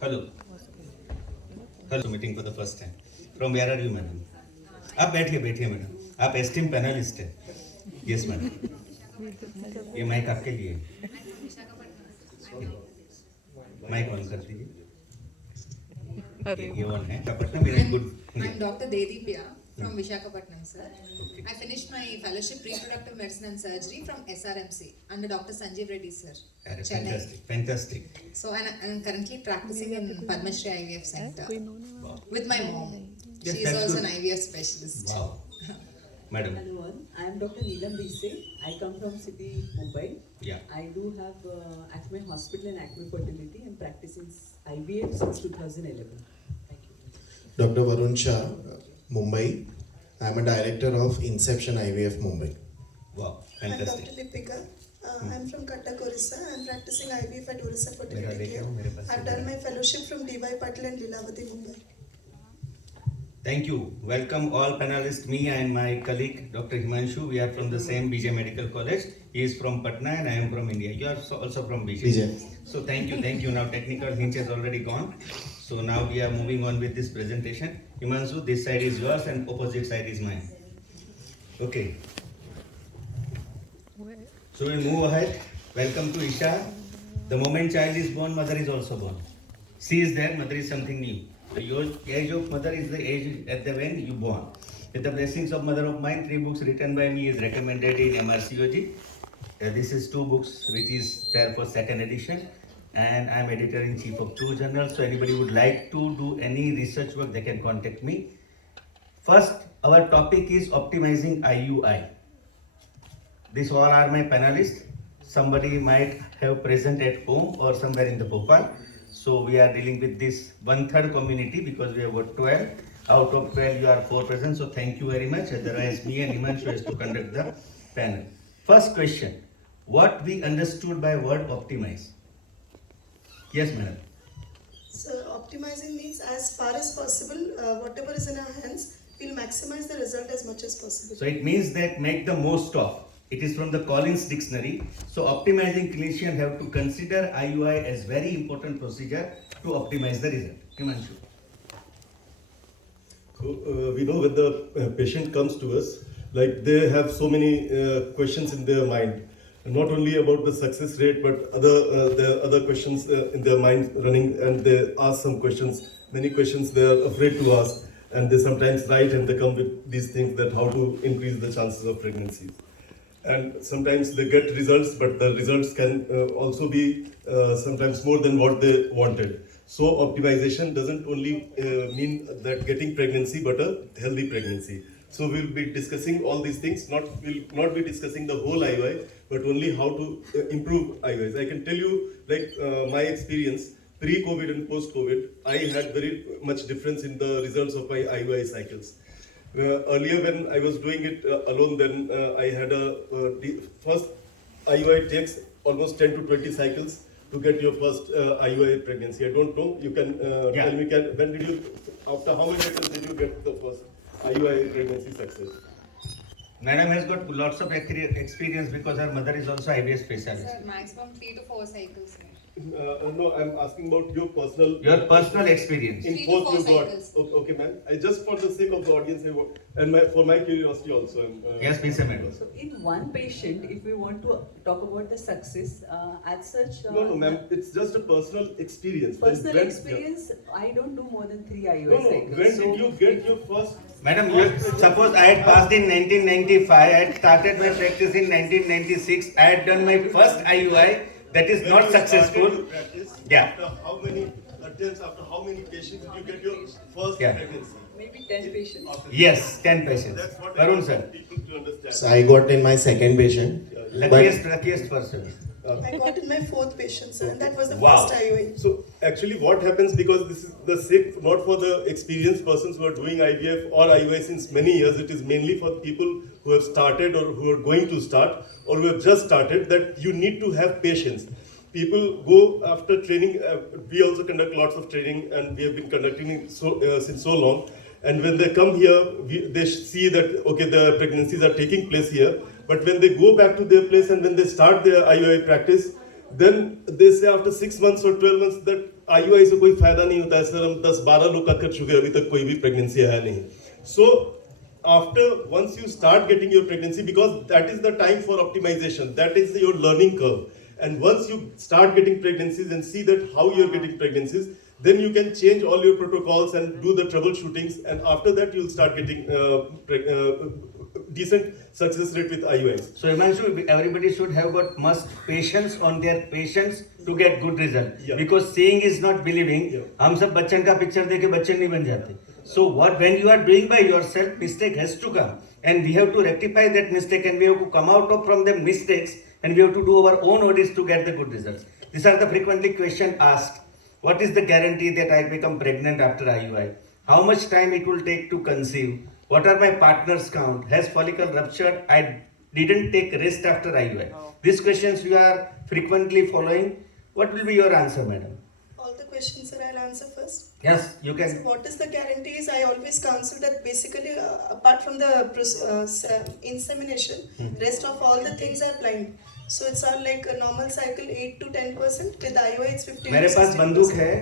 Hello. Hello. Meeting for the first time. From where are you, madam? आप बैठिए madam. आप esteem panelist हैं. Yes, madam. ये mic आपके लिए. माइक ऑन कर दीजिए. ये ऑन है. Visakhapatnam is good. I'm Dr. Dedipya from Visakhapatnam, sir. Okay. I finished my fellowship reproductive medicine and surgery from SRMC under Dr. Sanjeev Reddy, sir. Fantastic. So I'm currently practicing in Padmashri IVF Center with my mom. Yes, she is also an IVF specialist. Wow. Madam. Hello, I am Dr. Neelam Bise. I come from city Mumbai. Yeah. I do have Acme Hospital and Acme Fertility and practicing IVF since 2011. Thank you. Dr. Varun Shah, Mumbai. I am a director of Inception IVF Mumbai. Wow, I'm fantastic. Dr. Deepika. I'm from Cuttack, Orissa. I'm practicing IVF at Orissa Fertility Care. I've done my fellowship from DY Patil and Lilavati, Mumbai. Thank you. Welcome all panelists, me and my colleague Dr. Himanshu. We are from the same BJ Medical College. He is from Patna and I am from India. You are also from BJ. BJ. So thank you. Now technical hinge has already gone. So now we are moving on with this presentation. Himanshu, this side is yours and opposite side is mine. Okay. So we'll move ahead. Welcome to Isha. The moment child is born, mother is also born. She is there, mother is something new. The age of mother is the age at the when you born. With the blessings of mother of mine, 3 books written by me is recommended in MRCOG. This is 2 books which is there for 2nd edition. And I am editor-in-chief of 2 journals. So anybody would like to do any research work, they can contact me. First, our topic is optimizing IUI. These all are my panelists. Somebody might have present at home or somewhere in the Bhopal. So we are dealing with this 1/3 community because we have got 12. Out of 12, you are 4 present. So thank you very much. Otherwise, me and Himanshu has to conduct the panel. First question: what we understood by word optimize? Yes, madam. So optimizing means as far as possible, whatever is in our hands, we'll maximize the result as much as possible. So it means that make the most of. It is from the Collins dictionary. So optimizing clinician have to consider IUI as very important procedure to optimize the result. Himanshu. So we know when the patient comes to us, like they have so many questions in their mind, not only about the success rate, but the other questions in their mind running, and they ask some questions. Many questions they are afraid to ask, and they sometimes write and they come with these things that how to increase the chances of pregnancies. And sometimes they get results, but the results can also be sometimes more than what they wanted. So optimization doesn't only mean that getting pregnancy, but a healthy pregnancy. So we'll be discussing all these things. We'll not be discussing the whole IUI, but only how to improve IUIs. I can tell you, like my experience, pre-COVID and post-COVID, I had very much difference in the results of my IUI cycles. Earlier when I was doing it alone, then I had first IUI takes almost 10 to 20 cycles to get your first IUI pregnancy. I don't know, you can tell me, when did you, after how many cycles did you get the first IUI pregnancy success? Madam has got lots of experience because her mother is also IVF specialist. Sir, maximum 3 to 4 cycles. No, I'm asking about your personal experience. In 3 to both 4 you got. cycles. Okay, ma'am. I just for the sake of the audience, and for my curiosity also. Yes, please, madam. So in one patient, if we want to talk about the success, as such... No, ma'am. It's just a personal experience. Personal experience, I don't do more than 3 IUI cycles. When did you get your first... Madam, suppose I had passed in 1995, I had started my practice in 1996, I had done my first IUI, that is not successful. Yeah. After how many attempts, after how many patients did you get your first pregnancy? Maybe 10 patients. Yes, 10 patients. That's what Varun I sir. want people to understand. So I got in my 2nd patient. Luckiest person. I got in my 4th patient, sir, and that was the Wow. first IUI. So actually what happens, because this is the sake, not for the experienced persons who are doing IVF or IUI since many years, it is mainly for people who have started or who are going to start or who have just started, that you need to have patience. People go after training, we also conduct lots of training and we have been conducting it since so long. And when they come here, they see that, okay, the pregnancies are taking place here. But when they go back to their place and when they start their IUI practice, then they say after 6 months or 12 months that IUI से कोई फायदा नहीं होता है sir, हम 10-12 लोग का कर चुके हैं, अभी तक कोई भी प्रेगनेंसी आया नहीं. So after once you start getting your pregnancy, because that is the time for optimization, that is your learning curve, and once you start getting pregnancies and see that how you are getting pregnancies, then you can change all your protocols and do the troubleshootings, and after that you'll start getting decent success rate with IUIs. So Himanshu, everybody should have got much patience on their patients to get good result. Yeah. Because seeing is not believing. Yeah. हम सब बच्चन का picture देख के बच्चन नहीं बन जाते. So what when you are doing by yourself, mistake has to come, and we have to rectify that mistake, and we have to come out of from the mistakes, and we have to do our own audits to get the good results. These are the frequently question asked. What is the guarantee that I become pregnant after IUI? How much time it will take to conceive? What are my partner's count? Has follicle ruptured? I didn't take rest after IUI. These questions you are frequently following. What will be your answer, madam? All the questions, sir, I'll answer first. Yes, you So can. what is the guarantees? I always counsel that basically, apart from the insemination, rest of all the things are blind. So it's all like a normal cycle, 8 to 10%. With IUI, it's 15 मेरे to पास 16%. बंदूक है,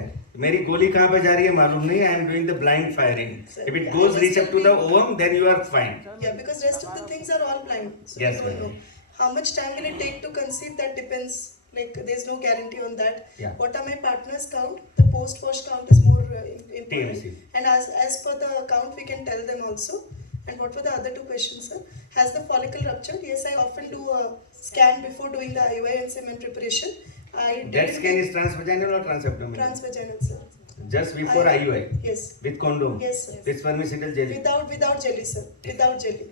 मेरी गोली कहाँ पे जा रही है मालूम नहीं. I am doing the blind firing. If it goes reach up to the ovum, then you are fine. Yeah, because rest of the things are all blind. So Yes, we don't ma'am. know. How much time will it take to conceive? That depends. Like there's no guarantee on that. Yeah. What are my partners' count? The post-wash count is more important. TMC. And as per the count, we can tell them also. And what were the other two questions, sir? Has the follicle ruptured? Yes, I often do a scan before doing the IUI and semen preparation. That scan is transvaginal or transabdominal? Transvaginal, sir. Just before IUI? Yes. With condom? Yes, sir. With spermicidal jelly? Without jelly, sir. Without jelly.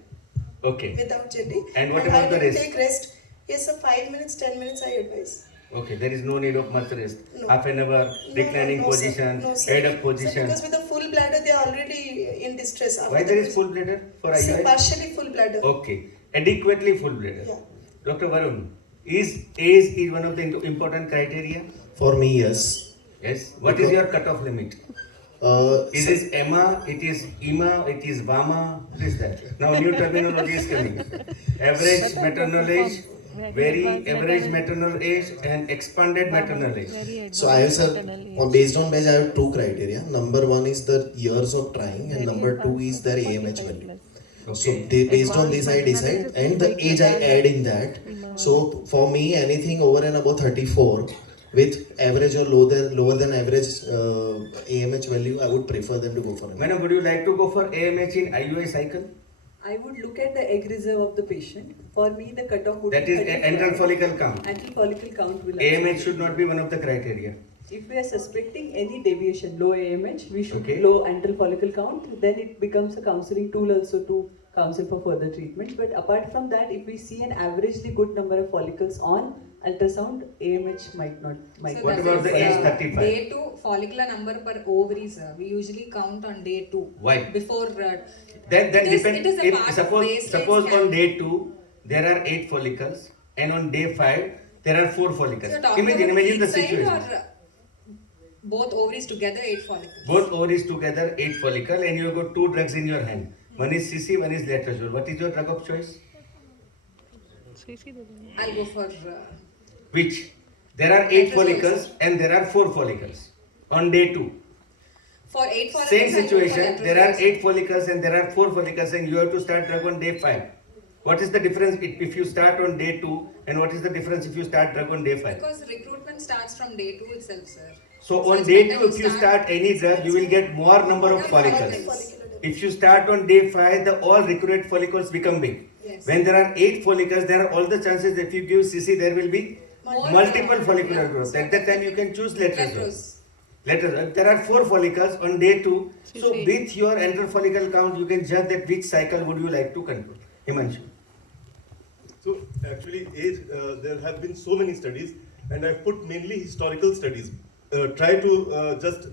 Okay. Without jelly. And what I about the don't rest? take rest. Yes, sir. 5 minutes, 10 minutes, I advise. Okay, there is no need of much rest. No. Half an hour, reclining no, sir. position, No, sir. head up Sir, position. because with a full bladder, they are already in distress. Why there is full bladder for Sir, IUI? partially full bladder. Okay, adequately full bladder. Yeah. Dr. Varun, is age is one of the important criteria? For me, yes. Yes. What is your cutoff limit? Is it EMA? It is EMA? It is VAMA? What is that? Now new terminology is coming. Average maternal age, very average maternal age, and expanded maternal age. So I have, sir, based on which I have two criteria. Number one is the years of trying, and number two is their AMH value. So Okay. based on this I decide, and the age I add in that. So for me, anything over and above 34 with average or lower than average AMH value, I would prefer them to go for it. Madam, would you like to go for AMH in IUI cycle? I would look at the egg reserve of the patient. For me, the cutoff would That be is 35. antral follicle count. Antral follicle count will AMH should not be one of the criteria. If we are suspecting any deviation, low AMH, we should Okay. low antral follicle count. Then it becomes a counseling tool also to counsel for further treatment. But apart from that, if we see an averagely good number of follicles on ultrasound, AMH might not. Might What not about be the age for- 35? Day 2 follicular number per ovaries. We usually count on day 2. Why? Before. That it is- depends. it is a If part of suppose baseline on scan. day 2 there are 8 follicles, and on day 5 there are 4 So follicles. you're talking Imagine about the each side situation. or both ovaries together 8 follicles? Both ovaries together 8 follicle, and you have got 2 drugs in your hand. One is CC, one is letrozole. What is your drug of choice? I'll go for. Which? There are 8 Letrozole. follicles and there are 4 follicles on day 2. For 8 follicles. Same I'll go for situation, there are letrozole. 8 follicles and there are 4 follicles, and you have to start drug on day 5. What is the difference if you start on day 2, and what is the difference if you start drug on day 5? Because recruitment starts from day 2 itself, sir. So on it's day better 2, to if you start any drug, you will get more number of More follicles. follicles. If you start on day 5, the all recruited follicles become big. Yes. When there are 8 follicles, there are all the chances that if you give CC, there will be More multiple follicular yeah. growth. At that time, you can choose letrozole. Letrozole. Letrozole. There are 4 follicles on day 2. So with your antral follicle count, you can judge that which cycle would you like to control. Himanshu. So actually, age, there have been so many studies, and I've put mainly historical studies. Try to just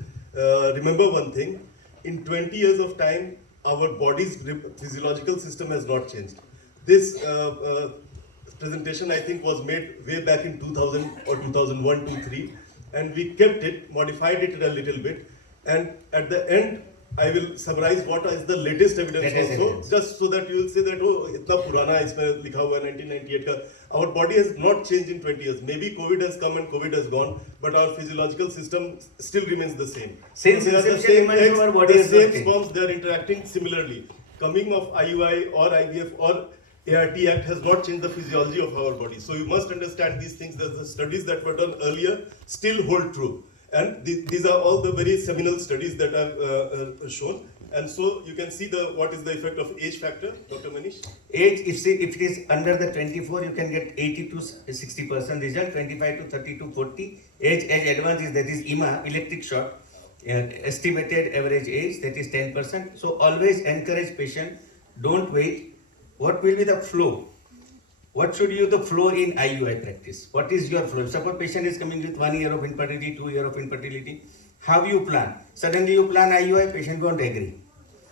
remember one thing. In 20 years of time, our body's physiological system has not changed. This presentation, I think, was made way back in 2000 or 2001, 2, 3, and we kept it, modified it a little bit, and at the end, I will summarize what is the latest evidence Latest also, evidence. just so that you will say that, oh, इतना पुराना इसमें लिखा हुआ है 1998 का. Our body has not changed in 20 years. Maybe COVID has come and COVID has gone, but our physiological system still remains the same. Since So they are the inception, same eggs, our body the has not same changed. sperms, they are interacting similarly. Coming of IUI or IVF or ART Act has not changed the physiology of our body. So you must understand these things, that the studies that were done earlier still hold true. And these are all the very seminal studies that I've shown. And so you can see what is the effect of age factor, Dr. Manish? Age, if it is under the 24, you can get 80 to 60% result, 25 to 30 to 40. Age advance is, that is EMA, electric shock. Estimated average age, that is 10%. So always encourage patient, don't wait. What will be the flow? What should you the flow in IUI practice? What is your flow? Suppose patient is coming with 1 year of infertility, 2 year of infertility. How you plan? Suddenly you plan IUI, patient won't agree.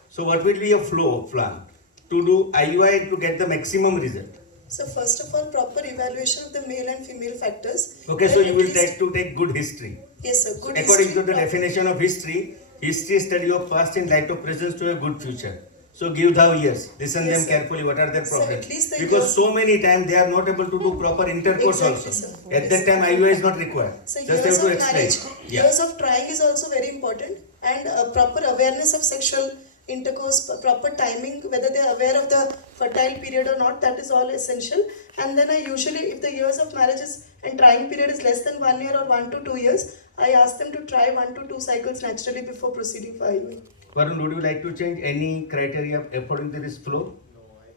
So what will be your flow plan to do IUI to get the maximum result? So first of all, proper evaluation of the male and female factors. Okay, so Then you at will least- take good history. Yes, sir. Good According history, to the proper- definition of history study of past in light of presence to a good future. So give thou years, listen Yes, them sir. carefully, what are their Sir, problems. at least the Because years- so many times they are not able to do proper intercourse Exactly, also. sir. At Yes, that time IUI is not required. So Just years have to of explain. marriage, Yeah. years of trying is also very important, and proper awareness of sexual intercourse, proper timing, whether they are aware of the fertile period or not, that is all essential. And then I usually, if the years of marriages and trying period is less than 1 year or 1 to 2 years, I ask them to try 1 to 2 cycles naturally before proceeding for IUI. Varun, would you like to change any criteria according to this flow?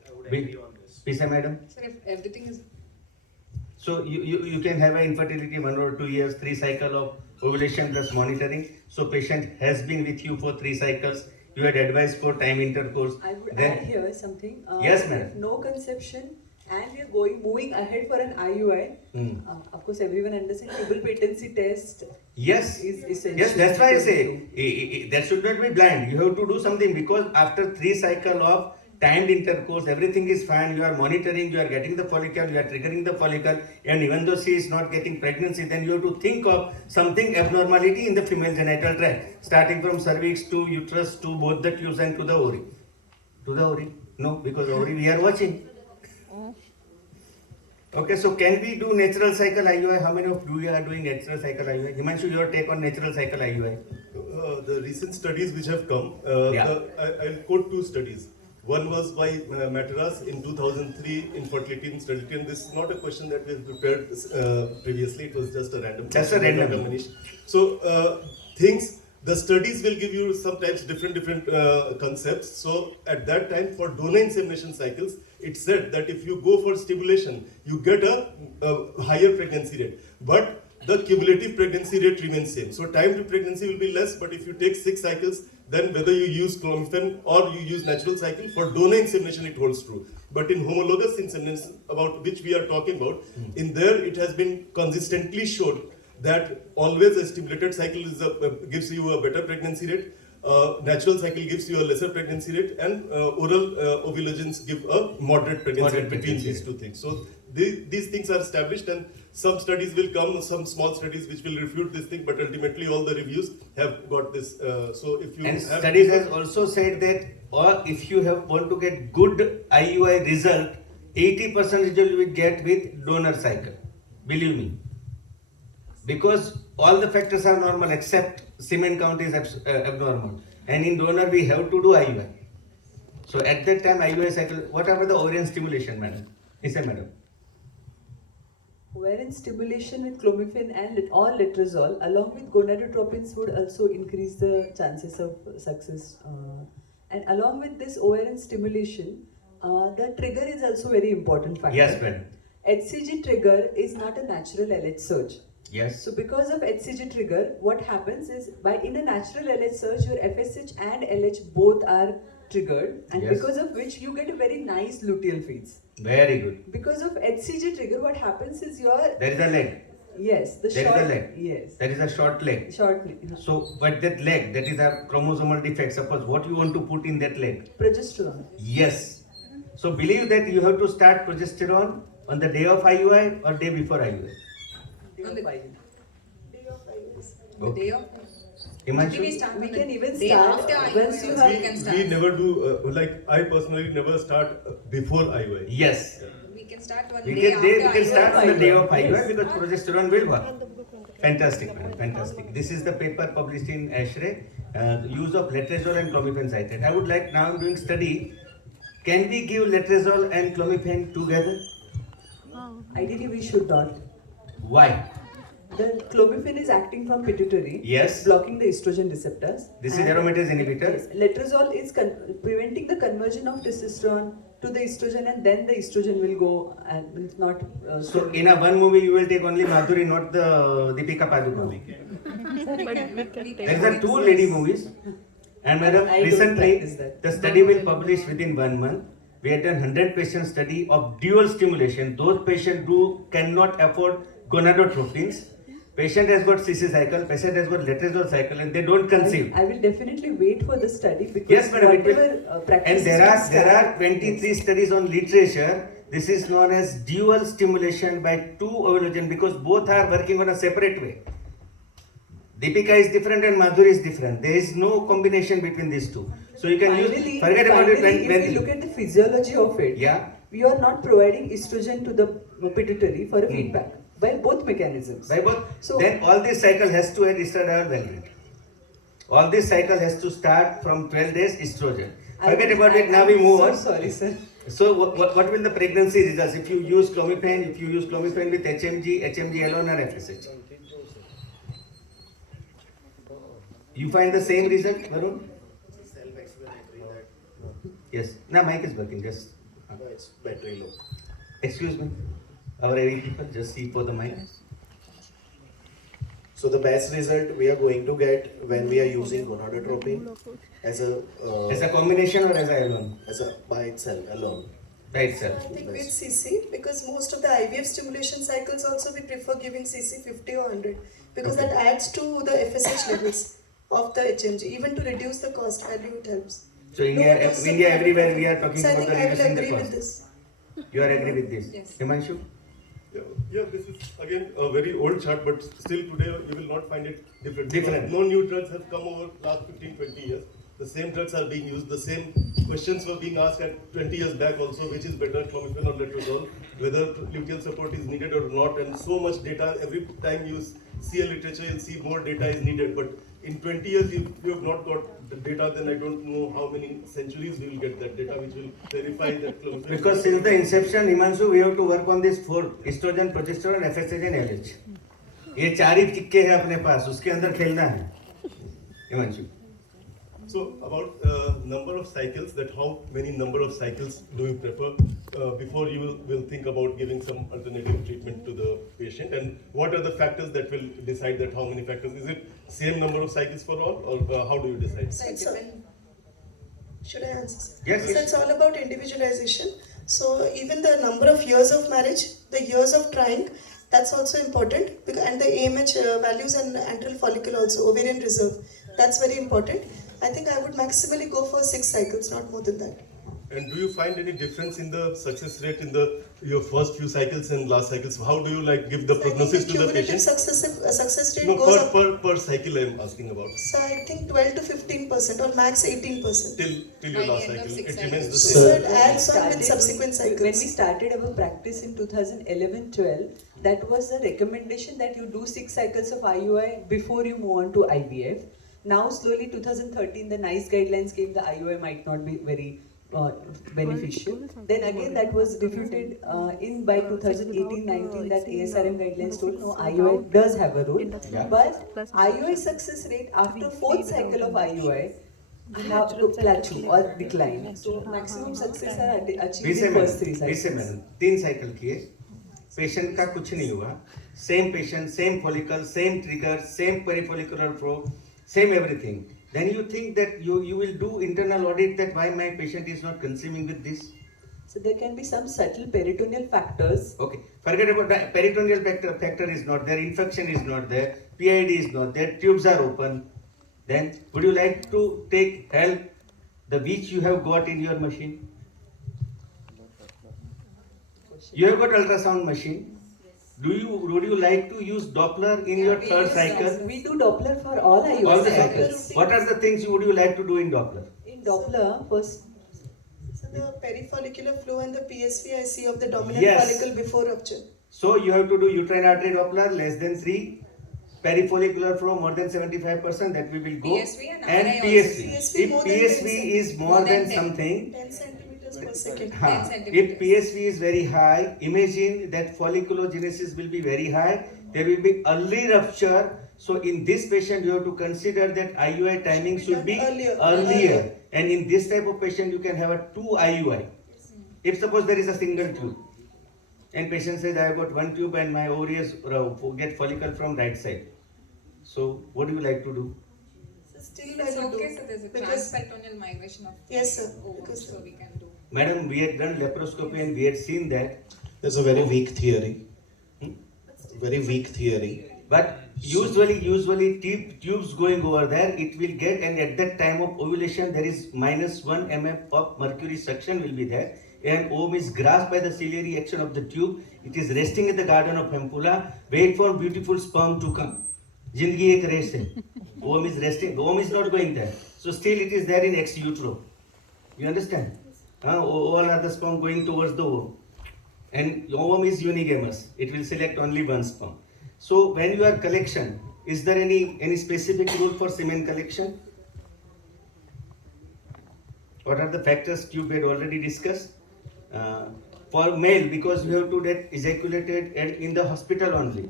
I would agree on this. Pisa madam? Sir, if everything is So you can have an infertility 1 or 2 years, 3 cycle of ovulation plus monitoring. So patient has been with you for 3 cycles. You had advised for time intercourse. I would Then add here something. Yes, madam. If no conception and we are moving ahead for an IUI, of course everyone understands tubal patency test yes, is essential. yes, that's why I to say do. that should not be blind. You have to do something, because after 3 cycle of timed intercourse, everything is fine. You are monitoring, you are getting the follicle, you are triggering the follicle, and even though she is not getting pregnancy, then you have to think of something abnormality in the female genital tract, starting from cervix to uterus to both the tubes and to the ovary. To the ovary? No, because ovary we are watching. Okay, so can we do natural cycle IUI? How many of you are doing natural cycle IUI? Himanshu, your take on natural cycle IUI? The recent studies which have come, Yeah. I'll quote 2 studies. One was by Materas in 2003, infertility in sterility, and this is not a question that we have prepared previously, it was just a random That's a question by random. Dr. Manish. So the studies will give you sometimes different concepts. So at that time, for donor insemination cycles, it said that if you go for stimulation, you get a higher pregnancy rate. But the cumulative pregnancy rate remains same. So time to pregnancy will be less, but if you take 6 cycles, then whether you use clomiphene or you use natural cycle, for donor insemination it holds true. But in homologous insemination, about which we are talking about, in there it has been consistently shown that always a stimulated cycle gives you a better pregnancy rate, natural cycle gives you a lesser pregnancy rate, and oral ovulagens give a moderate pregnancy rate between pregnancy these rate. 2 things. So these things are established, and some studies will come, some small studies which will refute this thing, but ultimately all the reviews have got this. So if you And have studies has also said that, or if you want to get good IUI result, 80% result you will get with donor cycle. Believe me. Because all the factors are normal except semen count is abnormal. And in donor we have to do IUI. So at that time IUI cycle, what about the ovarian stimulation, madam? Yes, madam. Wherein stimulation with clomiphene and or letrozole along with gonadotropins would also increase the chances of success. And along with this ovarian stimulation, the trigger is also very important factor. Yes, madam. HCG trigger is not a natural LH surge. Yes. So because of HCG trigger, what happens is in a natural LH surge, your FSH and LH both are triggered, and Yes. because of which you get a very nice luteal feeds. Very good. Because of HCG trigger, what happens is There is a leg. yes, the There is short a leg. yes, There is a short leg. short So, but that leg, that is a chromosomal defect. Suppose what you want to put in that leg? progesterone. Yes. So believe that you have to start progesterone on the day of IUI or day before IUI. On the Day of IUI. the day of. Himanshu? We start We on can the even day start after IUI once you also have- we can start. we never do, like I personally never start before IUI. Yes. We can start one We day can after start IUI. on the day of IUI because progesterone will work. Fantastic, man, fantastic. This is the paper published in ASHRAE, use of letrozole and clomiphene cited. I would like, now I'm doing study, can we give letrozole and clomiphene together? Ideally, we should not. Why? The clomiphene is acting from pituitary, Yes. blocking the estrogen receptors. This is And- aromatase inhibitor. Yes, letrozole is preventing the conversion of testosterone to the estrogen, and then the estrogen will go and it's not. So in a one movie you will take only Madhuri, not the Deepika Padukone. There are two lady movies. And madam, I don't recently practice that. the study will publish within 1 month. We had done 100 patient study of dual stimulation. Those patients who cannot afford gonadotropins. Patient has got CC cycle, patient has got letrozole cycle, and they don't conceive. I will definitely wait for the study because Yes, madam. It will, whatever practices and there we are start- 23 studies on literature. This is known as dual stimulation by two ovulation because both are working on a separate way. Deepika is different and Madhuri is different. There is no combination between these two. So you can Finally, use, forget about it if we look at the physiology of it, Yeah. we are not providing estrogen to the pituitary for a feedback by both mechanisms. By both, So- then all this cycle has to add estradiol valent. All this cycle has to start from 12 days estrogen. Forget about it, now we move on. Sorry, sir. So what will the pregnancy results if you use clomiphene, with HMG alone or FSH? You find the same result, Varun? Yes. Now mic is working, just. No, it's battery low. Excuse me. Our AV people, just see for the mic. So the best result we are going to get when we are using gonadotropin as As a combination or as a alone? by itself alone. By itself. I think with CC, because most of the IVF stimulation cycles also we prefer giving CC 50 or 100 because Okay. that adds to the FSH levels of the HMG. Even to reduce the cost value, it helps. So India, everywhere we are talking So I about think the I will reducing the agree with cost. this. You are agree with this? Yes. Himanshu? Yeah, this is again a very old chart, but still today you will not find it different. Different. No new drugs have come over last 15-20 years. The same drugs are being used. The same questions were being asked at 20 years back also, which is better, clomiphene or letrozole, whether luteal support is needed or not, and so much data. Every time you see a literature, you'll see more data is needed. But in 20 years, if you have not got the data, then I don't know how many centuries we will get that data, which will verify that clomiphene. Because since the inception, Himanshu, we have to work on this 4 estrogen, progesterone, FSH and LH. ये 4 ही टिक्के हैं अपने पास, उसके अंदर खेलना है. Himanshu. So about number of cycles, that how many number of cycles do you prefer before you will think about giving some alternative treatment to the patient, and what are the factors that will decide that how many factors? Is it same number of cycles for all, or how do you decide? So it depends. Should I answer? Yes, So yes. it's all about individualization. So even the number of years of marriage, the years of trying, that's also important. And the AMH values and antral follicle also, ovarian reserve, that's very important. I think I would maximally go for 6 cycles, not more than that. And do you find any difference in the success rate in your first few cycles and last cycles? How do you give the So I think prognosis the to the cumulative patient? success rate No, goes up. per cycle I am asking about. So I think 12 to 15% or max 18%. Till your By the last end of cycle, 6 it remains the So same. it adds on with subsequent When we cycles. started our practice in 2011-12, that was the recommendation that you do 6 cycles of IUI before you move on to IVF. Now slowly 2013 the NICE guidelines came, the IUI might not be very beneficial. Then again that was refuted in by 2018-19 that ASRM guidelines told no, IUI does have a role. Yeah. But IUI success rate after 4th cycle of IUI have to plateau or decline. So maximum success are achieved in first 3 cycles. Madam 3 cycle किए, patient का कुछ नहीं हुआ, same patient, same follicle, same trigger, same perifollicular probe, same everything. Then you think that you will do internal audit that why my patient is not conceiving with this. So there can be some subtle peritoneal factors. Okay, forget about that. Peritoneal factor is not there, infection is not there, PID is not there, tubes are open. Then would you like to take help the which you have got in your machine? You have got ultrasound machine. Would you like to use Doppler in your we third use cycle? We do Doppler for all IUI All the cycles. cycles. What are the things would you like to do in Doppler? In Doppler, first the perifollicular flow and the PSV I see of the dominant Yes. follicle before rupture. So you have to do uterine artery Doppler less than 3, perifollicular flow more than 75%, that we will go. PSV and RI also. PSV. PSV If more than PSV 10 is more More than than 10. something, 10 centimeters per second. 10 if centimeters. PSV is very high, imagine that folliculogenesis will be very high, there will be early rupture. So in this patient, you have to consider that IUI timing should be Earlier. And in this type of patient, you can have a 2 IUI. If suppose there is a single tube, and patient says, I have got 1 tube and my ovaries get follicle from right side. So what do you like to do? So still I It's will okay, do. so there's a Because- transperitoneal migration of Yes, sir. ovum, Because- so we can do. Madam, we had done laparoscopy and we had seen that. There's a very weak theory. Hmm? Very weak theory. But usually tubes going over there, it will get, and at that time of ovulation, there is -1 mm of mercury suction will be there, and ovum is grasped by the ciliary action of the tube. It is resting in the garden of ampulla, wait for beautiful sperm to come. Jindagi ek race hai. Ovum is resting, ovum is not going there. So still it is there in ex utero. You understand? All are the sperm going towards the ovum. And ovum is unigamous. It will select only one sperm. So when you are collection, is there any specific rule for semen collection? What are the factors tube had already discussed? For male, because you have to get ejaculated in the hospital only.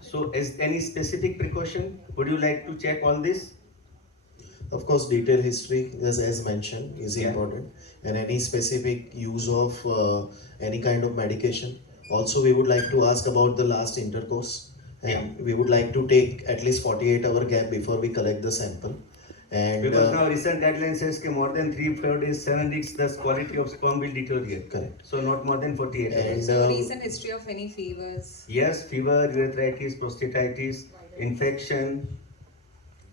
So is any specific precaution? Would you like to check all this? Of course, detailed history, as mentioned, is Yeah. important, and any specific use of any kind of medication. Also, we would like to ask about the last intercourse, and we would like to take at least 48-hour gap before we collect the sample. And Because now recent guideline says that more than 3-4 days, 7 weeks, the quality of sperm will deteriorate. Correct. So not more than 48 hours. And So recent history of any fevers. Yes, fever, urethritis, prostatitis, infection,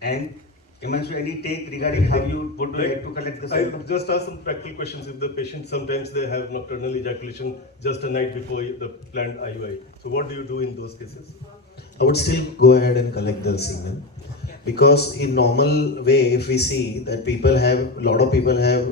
and Himanshu, any take regarding how you would like to collect the I sample? just ask some practical questions. If the patient sometimes they have nocturnal ejaculation just a night before the planned IUI, so what do you do in those cases? I would still go ahead and collect the semen, because in normal way, if we see that a lot of people have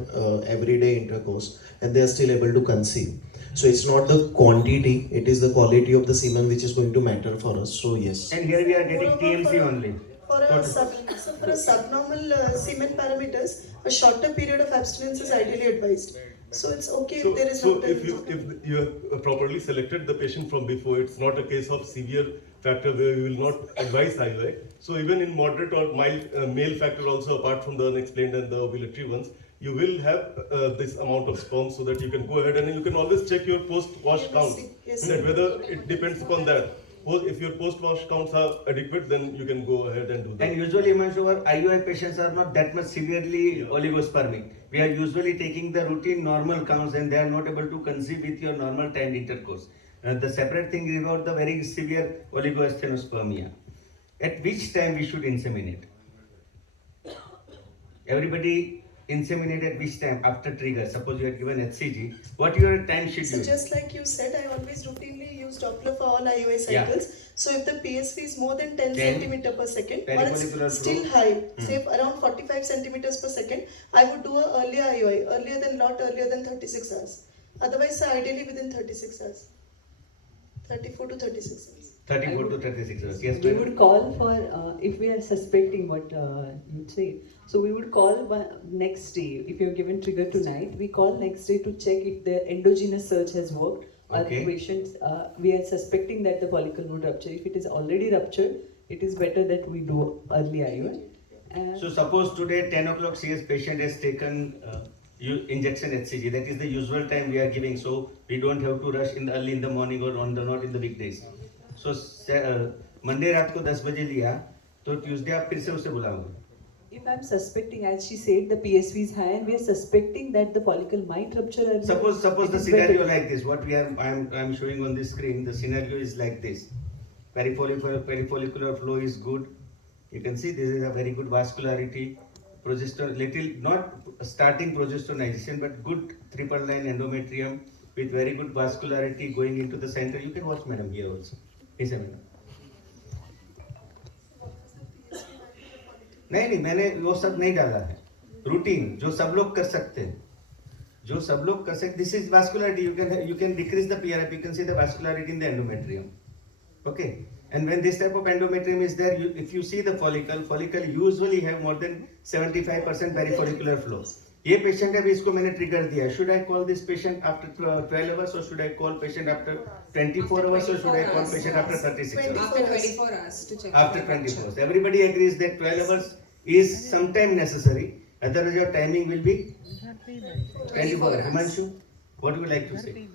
everyday intercourse and they are still able to conceive. So it's not the quantity, it is the quality of the semen which is going to matter for us. So yes. And here we are getting Moreover, TMC only. For a subnormal semen parameters, a shorter period of abstinence is ideally advised. So it's okay if there is So nocturnal. if you have properly selected the patient from before, it's not a case of severe factor where we will not advise IUI. So even in moderate or mild male factor also, apart from the unexplained and the ovulatory ones, you will have this amount of sperm, so that you can go ahead and you can always check your post-wash count. Yes, That whether it depends upon that. If your post-wash counts are adequate, then you can go ahead and do that. And usually, Himanshu, our IUI patients are not that much severely oligospermic. We are usually taking the routine normal counts and they are not able to conceive with your normal timed intercourse. The separate thing is about the very severe oligoasthenospermia. At which time we should inseminate? Everybody inseminate at which time? After trigger. Suppose you are given HCG. What your time So schedule? just like you said, I always routinely use Doppler for all IUI cycles. So if the PSV is more than 10 Then centimeter per second, or perifollicular it's still flow. high, say around 45 centimeters per second, I would do a earlier IUI, not earlier than 36 hours. Otherwise, ideally within 36 hours. 34 to 36 hours. 34 to 36 hours. Yes, We madam. would call for, if we are suspecting what you'd say, so we would call next day. If you're given trigger tonight, we call next day to check if the endogenous search has worked. Okay. Or patients, we are suspecting that the follicle would rupture. If it is already ruptured, it is better that we do early IUI. And So suppose today 10 o'clock CS patient has taken injection HCG. That is the usual time we are giving. So we don't have to rush early in the morning or not in the weekdays. So Monday रात को 10 बजे लिया तो Tuesday आप फिर से उसे बुलाओगे. if I'm suspecting, as she said, the PSV is high and we are suspecting that the follicle might rupture early. Suppose it the is scenario better. like this. What I'm showing on the screen. The scenario is like this. Perifollicular flow is good. You can see this is a very good vascularity. Progesterone, little not starting progestinization, but good triple line endometrium with very good vascularity going into the center. You can watch, madam, here also. Yes, madam. नहीं मैंने वो सब नहीं डाला है routine जो सब लोग कर सकते हैं जो सब लोग कर सकते, this is vascularity. You can decrease the PRF. You can see the vascularity in the endometrium. Okay. And when this type of endometrium is there, if you see the follicle usually have more than 75% perifollicular flow. ये patient है, अभी इसको मैंने trigger दिया. Should I call this patient after 12 hours or should I call patient after 24 hours or should I call patient after 36 hours? After 24 hours to check. After 24 hours. Everybody agrees that 12 hours is sometime necessary. Otherwise your timing will be 24 hours. Himanshu, what would you like to say?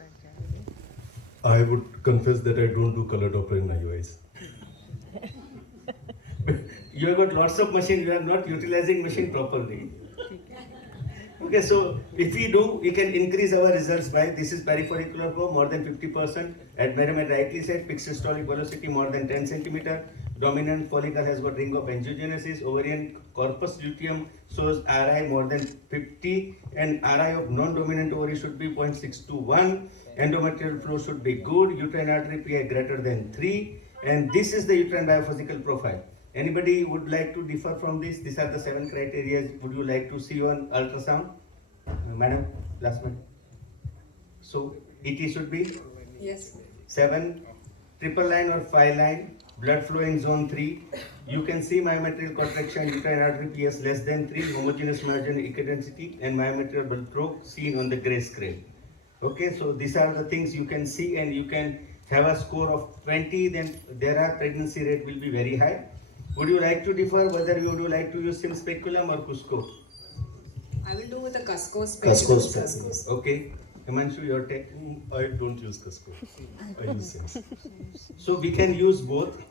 I would confess that I don't do color Doppler in IUIs. You have got lots of machine, you are not utilizing machine properly. Okay, so if we do, we can increase our results by, this is perifollicular flow more than 50%, at Merriman rightly said, peak systolic velocity more than 10 centimeter, dominant follicle has got ring of angiogenesis, ovarian corpus luteum shows RI more than 50, and RI of non-dominant ovary should be 0.621, endometrial flow should be good, uterine artery PI greater than 3, and this is the uterine biophysical profile. Anybody would like to differ from this? These are the 7 criteria. Would you like to see on ultrasound? Madam, last one. So, ET should be Yes. 7, triple line or 5 line, blood flow in zone 3. You can see myometrial contraction, uterine artery PS less than 3, homogeneous myogenic density, and myometrial blood flow seen on the gray scale. Okay, so these are the things you can see, and you can have a score of 20, then there are pregnancy rate will be very high. Would you like to differ whether would you like to use sim speculum or Cusco? I will do with the Cusco Cusco speculum. speculum. Okay, Himanshu, your take. I don't use Cusco. I use Sims. So we can use both,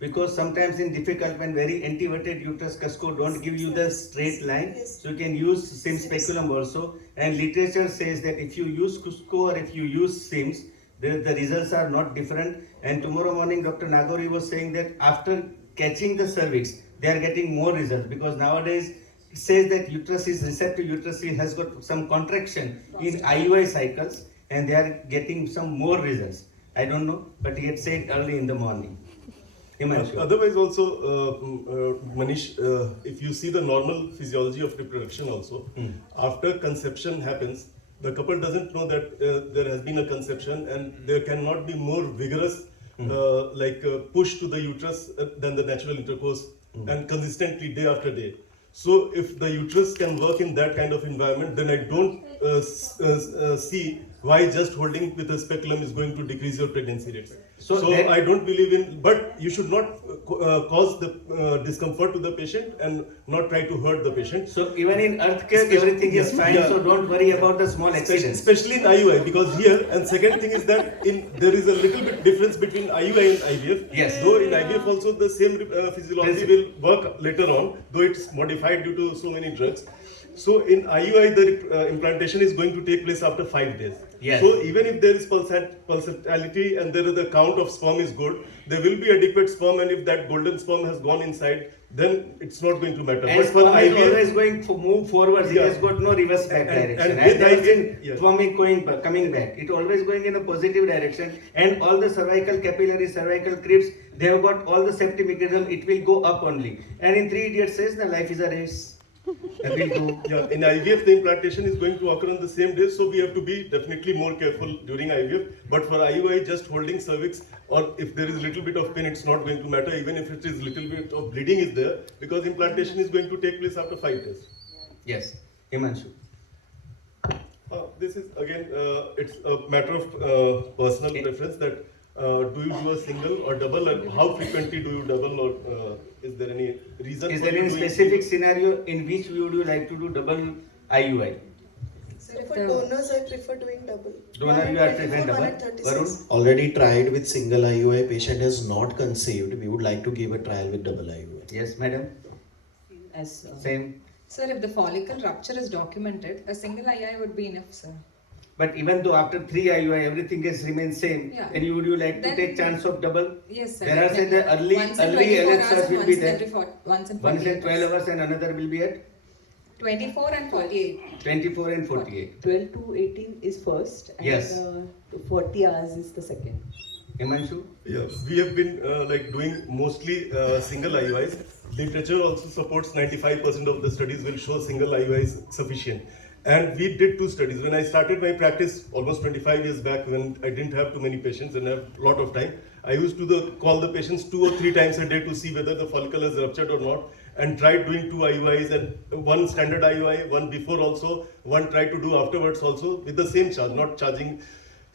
because sometimes in difficult when very anteverted uterus Cusco don't give you the straight line, so you can use sim speculum also. And literature says that if you use Cusco or if you use Sims, the results are not different. And tomorrow morning Dr. Nagori was saying that after catching the cervix, they are getting more results, because nowadays it says that uterus is receptive, uterus has got some contraction in IUI cycles, and they are getting some more results. I don't know, but he had said early in the morning. Himanshu. Otherwise also, Manish, if you see the normal physiology of reproduction also, after conception happens, the couple doesn't know that there has been a conception, and there cannot be more vigorous push to the uterus than the natural intercourse, and consistently day after day. So if the uterus can work in that kind of environment, then I don't see why just holding with a speculum is going to decrease your pregnancy rates. So I don't believe in, but you should not cause the discomfort to the patient and not try to hurt the patient. So even in earthquake, everything is fine, so don't worry about the small accidents. Especially in IUI, because here, and second thing is that there is a little bit difference between IUI and IVF. Yes. Though in IVF also the same physiology will work later on, though it's modified due to so many drugs. So in IUI, the implantation is going to take place after 5 days. Yes. So even if there is pulsatility and the count of sperm is good, there will be adequate sperm, and if that golden sperm has gone inside, then it's not going to matter. And But for sperm is IVF, always going to move forward, it Yeah. has got no reverse back And- direction. and And with there is IVF, yeah. sperm coming back. It always going in a positive direction, and all the cervical capillary, cervical crypts, they have got all the safety mechanism, it will go up only. And in 3 Idiots says the life is a race. That will go. yeah, in IVF, the implantation is going to occur on the same day, so we have to be definitely more careful during IVF. But for IUI, just holding cervix, or if there is little bit of pain, it's not going to matter, even if it is little bit of bleeding is there, because implantation is going to take place after 5 days. Yes, Himanshu. This is again, it's a matter of personal preference that do you do a single or double, and how frequently do you double, or is there any reason? Is for there you any doing specific single? scenario in which would you like to do double IUI? Sir, if For the donors, I prefer doing double. Donor, you are preferring double. 136. Varun? Already tried with single IUI, patient has not conceived. We would like to give a trial with double IUI. Yes, madam. As Same. Sir, if the follicle rupture is documented, a single II would be enough, sir. But even though after 3 IUI everything has remained same, Yeah. then would you like to Then- take chance of double? Yes, sir. There are say definitely. the early Once in 24 alert hours search and will be once in there. every once in Once 48 in 12 hours and another will be at 24 and 48. 24 and 48. 12 to 18 is first, and Yes. 40 hours is the second. Himanshu? Yeah, we have been doing mostly single IUIs. Literature also supports 95% of the studies will show single IUI is sufficient. And we did 2 studies. When I started my practice almost 25 years back, when I didn't have too many patients and have a lot of time, I used to call the patients 2 or 3 times a day to see whether the follicle has ruptured or not, and tried doing 2 IUIs, and one standard IUI, one before also, one tried to do afterwards also with the same charge, not charging.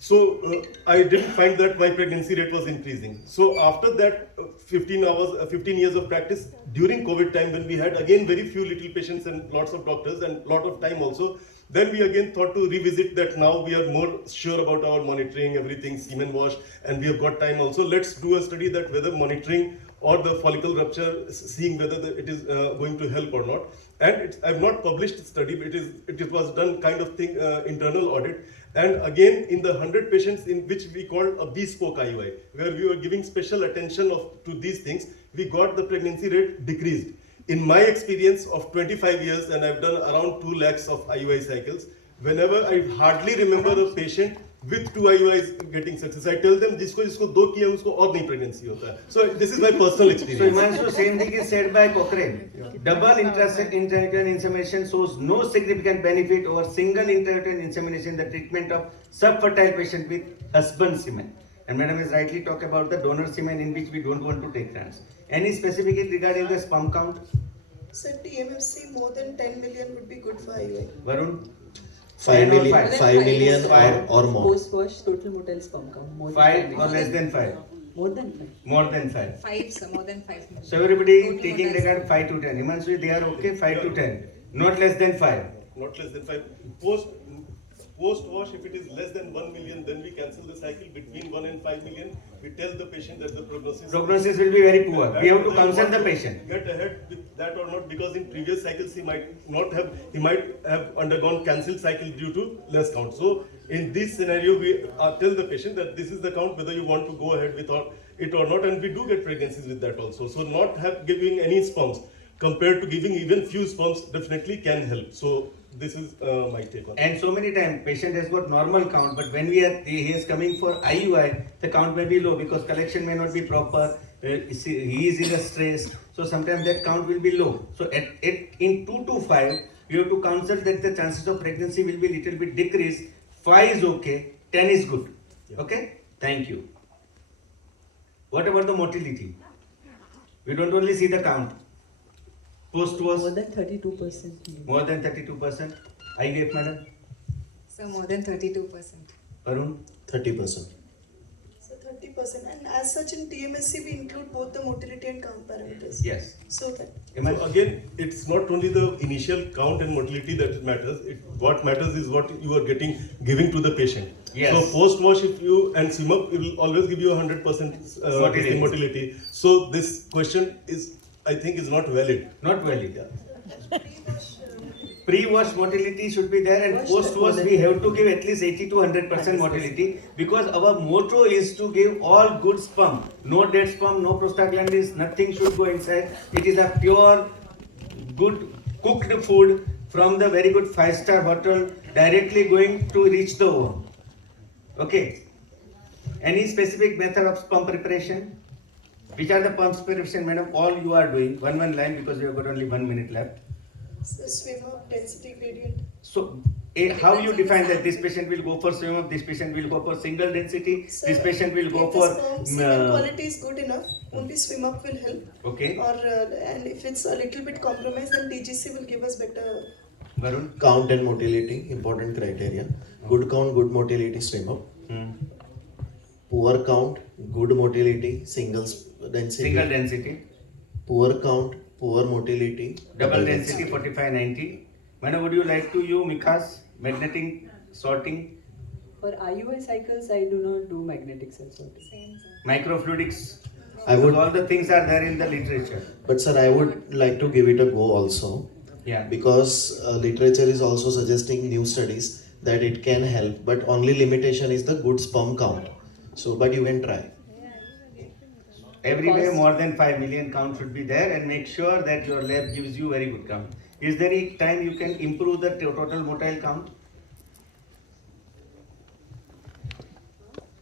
So I didn't find that my pregnancy rate was increasing. So after that 15 years of practice, during COVID time, when we had again very few little patients and lots of doctors and lot of time also, then we again thought to revisit that. Now we are more sure about our monitoring, everything, semen wash, and we have got time also. Let's do a study that whether monitoring or the follicle rupture, seeing whether it is going to help or not. And I've not published the study, but it was done kind of thing, internal audit. And again, in the 100 patients in which we called a bespoke IUI, where we were giving special attention to these things, we got the pregnancy rate decreased. In my experience of 25 years, and I've done around 2 lakhs of IUI cycles, whenever I hardly remember a patient with 2 IUIs getting success, I tell them, जिसको 2 किया उसको और नहीं pregnancy होता है. So this is my personal So experience. Himanshu, same thing is said by Cochrane. Double intrauterine insemination shows no significant benefit over single intrauterine insemination in the treatment of subfertile patient with husband semen. And madam is rightly talk about the donor semen in which we don't want to take trans. Any specificity regarding the sperm count? So TMFC more than 10 million would be good for IUI. Varun? 5 million, Five. 5 million Five. or more. Post-wash total motile sperm count. More than 5 five. or less than 5? More than 5. More than 5. 5, sir, more than 5 million. So everybody Total taking motile regard 5 to 10. Himanshu, they are okay 5 to 10. Not less than 5. Not less than 5. Post wash, if it is less than 1 million, then we cancel the cycle. Between 1 and 5 million, we tell the patient that the Prognosis will be very poor. We have to counsel the patient. Get ahead with that or not, because in previous cycles he might have undergone cancelled cycle due to less count. So in this scenario, we tell the patient that this is the count, whether you want to go ahead with it or not, and we do get pregnancies with that also. So not giving any sperms compared to giving even few sperms definitely can help. So this is my take on it. And so many times patient has got normal count, but when he is coming for IUI, the count may be low because collection may not be proper. He is in a stress, so sometimes that count will be low. So in 2 to 5, you have to counsel that the chances of pregnancy will be little bit decreased. 5 is okay, 10 is good. Okay, thank you. What about the motility? We don't only see the count. Post was More than 32%. more than 32%. IVF, madam. So more than 32%. Varun. 30%. So 30%. And as such in TMSC, we include both the motility and count parameters. Yes. So that. So again, it's not only the initial count and motility that matters. What matters is what you are giving to the patient. Yes. So post wash, if you and swim up, it will always give you 100% motility. So this question I think is not valid. Not valid. Pre-wash motility should be there, and Wash post-wash the- we have to give at least 80 to 100% motility, because our motto is to give all good sperm. No dead sperm, no prostaglandins, nothing should go inside. It is a pure, good cooked food from the very good 5-star hotel, directly going to reach the ovum. Okay. Any specific method of sperm preparation? Which are the sperm preparation, madam? All you are doing. One line, because we have got only 1 minute left. So swim up density gradient. So, how you define that this patient will go for swim up, this patient will go for single density, So this patient will go if the for sperm semen quality is good enough, only swim up will help. okay. Or and if it's a little bit compromised, then DGC will give us better. Varun. Count and motility, important criteria. Good count, good motility, swim up. Poor count, good motility, single density. Single density, Poor count, poor motility, double density 45-90. Madam, would you like to use Mikas, magnetic sorting, For IUI cycles, I do not do magnetic cell sorting. Same, sir. microfluidics? I would, All the things are there in the literature. but sir, I would like to give it a go also, Yeah. because literature is also suggesting new studies that it can help, but only limitation is the good sperm count. So, but you can try. Every day Cost. more than 5 million count should be there, and make sure that your lab gives you very good count. Is there any time you can improve the total motile count?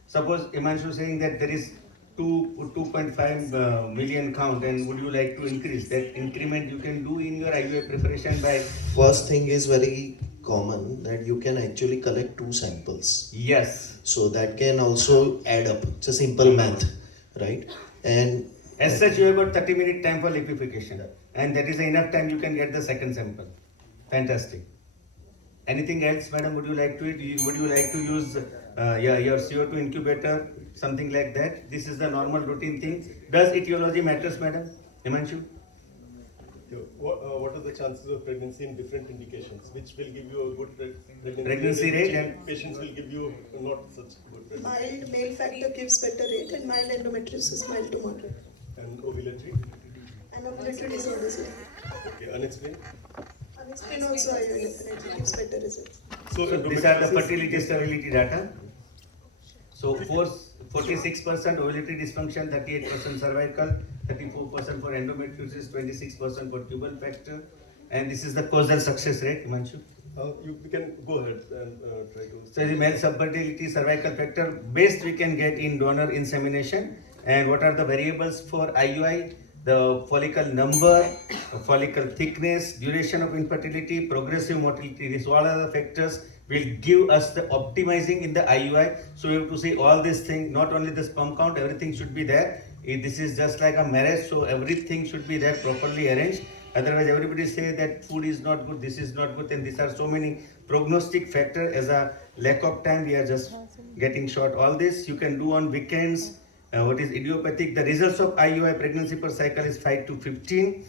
Suppose Himanshu saying that there is 2.5 million count, and would you like to increase that increment? You can do in your IUI preparation by First thing is very common that you can actually collect 2 samples. Yes. So that can also add up. It's a simple math, right? And As such, you have got 30-minute time for liquefaction, and that is enough time you can get the second sample. Fantastic. Anything else, madam? Would you like to use your CO2 incubator, something like that? This is the normal routine thing. Does etiology matters, madam? Himanshu? What are the chances of pregnancy in different indications? Which will give you a good Pregnancy rate which and- patients will give you not such good pregnancy. Mild male factor gives better rate and mild endometriosis mild to moderate. And ovulatory? And ovulatory disorders. Okay, unexplained. Unexplained also IUI definitely gives better results. So These are the fertility sterility data. So 46% ovulatory dysfunction, 38% cervical, 34% for endometriosis, 26% for tubal factor, and this is the causal success rate, Himanshu. we can go ahead and try to. So the male subfertility, cervical factor, best we can get in donor insemination. And what are the variables for IUI? The follicle number, follicle thickness, duration of infertility, progressive motility. These all are the factors will give us the optimizing in the IUI. So we have to see all these things, not only the sperm count, everything should be there. This is just like a marriage, so everything should be there properly arranged. Otherwise, everybody say that food is not good, this is not good, and these are so many prognostic factors. As a lack of time, we are just getting short. All this you can do on weekends. What is idiopathic? The results of IUI pregnancy per cycle is 5 to 15.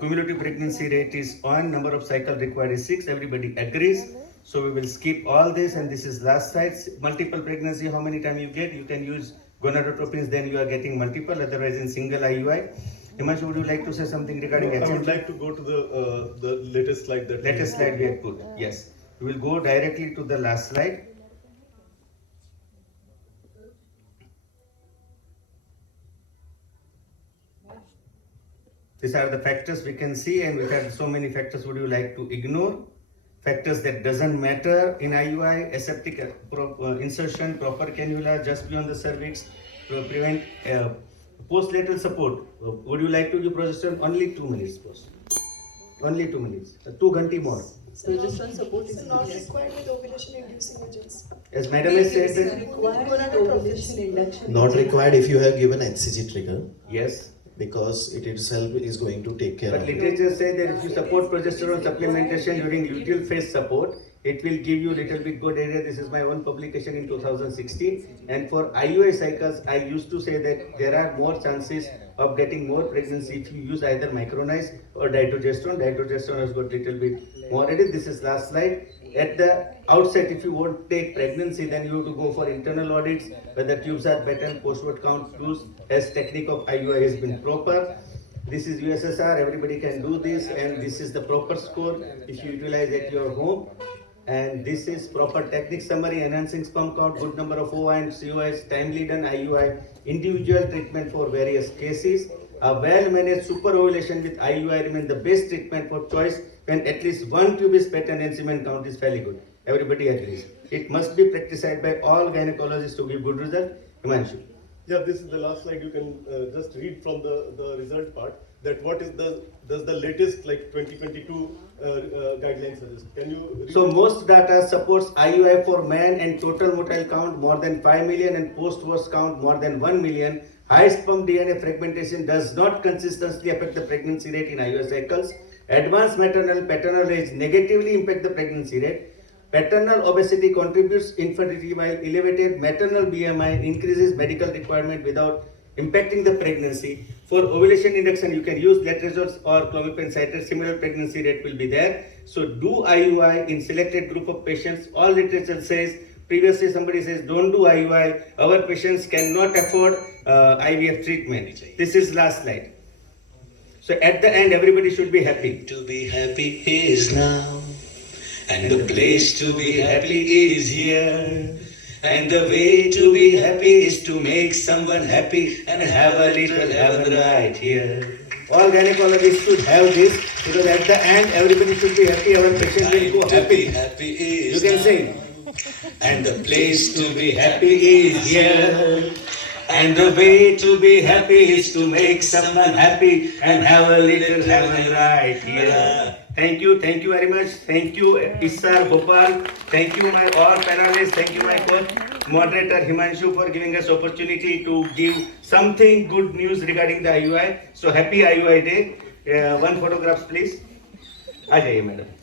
Cumulative pregnancy rate is 1. Number of cycle required is 6. Everybody agrees. So we will skip all this, and this is last slide. Multiple pregnancy, how many time you get? You can use gonadotropins, then you are getting multiple. Otherwise, in single IUI. Himanshu, would you like to say something regarding I would HMG? like to go to the latest slide that. Latest slide we have put. Yes. We will go directly to the last slide. These are the factors we can see, and we have so many factors. Would you like to ignore? Factors that doesn't matter in IUI: aseptic insertion, proper cannula just beyond the cervix, prevent postnatal support. Would you like to give progesterone? Only 2 minutes, boss. Only 2 minutes. 2 ghanti more. Progesterone support is So not required with ovulation inducing agents. As madam has said, required ovulation induction. not required if you have given HCG trigger, yes. because it itself is going to take care But of it. literature say that if you support progesterone supplementation during luteal phase support, it will give you little bit good area. This is my own publication in 2016. And for IUI cycles, I used to say that there are more chances of getting more pregnancy if you use either micronized or dydrogesterone. Dydrogesterone has got little bit more area. This is last slide. At the outset, if you won't take pregnancy, then you have to go for internal audits, whether tubes are better, post-word count used, as technique of IUI has been proper. This is USSR, everybody can do this, and this is the proper score if you utilize at your home. And this is proper technique summary: enhancing sperm count, good number of OI and COIs, timely done IUI, individual treatment for various cases. A well-managed superovulation with IUI remains the best treatment for choice when at least one tube is pattern and semen count is fairly good. Everybody agrees. It must be practiced by all gynecologists to give good result. Himanshu. Yeah, this is the last slide. You can just read from the result part that what is does the latest like 2022 guidelines suggest. Can you read? So most data supports IUI for man and total motile count more than 5 million and post-worst count more than 1 million. High sperm DNA fragmentation does not consistently affect the pregnancy rate in IUI cycles. Advanced maternal paternal age negatively impact the pregnancy rate. Paternal obesity contributes infertility, while elevated maternal BMI increases medical requirement without impacting the pregnancy. For ovulation induction, you can use letrozole or clomipene citrate. Similar pregnancy rate will be there. So do IUI in selected group of patients. All literature says, previously somebody says don't do IUI. Our patients cannot afford IVF treatment. This is last slide. So at the end, everybody should be happy. To be happy is now, and the place to be happy is here. And the way to be happy is to make someone happy and have a little heaven right here. All gynecologists should have this, because at the end, everybody should be happy. Our patient will go To be happy. happy You is can now, sing. and the place to be happy is here. And the way to be happy is to make someone happy and have a little heaven right here. Thank you very much. Thank you, Isar Bhopal. Thank you, my all panelists. Thank you, my coach, moderator Himanshu, for giving us opportunity to give something good news regarding the IUI. So happy IUI day. One photograph, please. आ जाइए madam.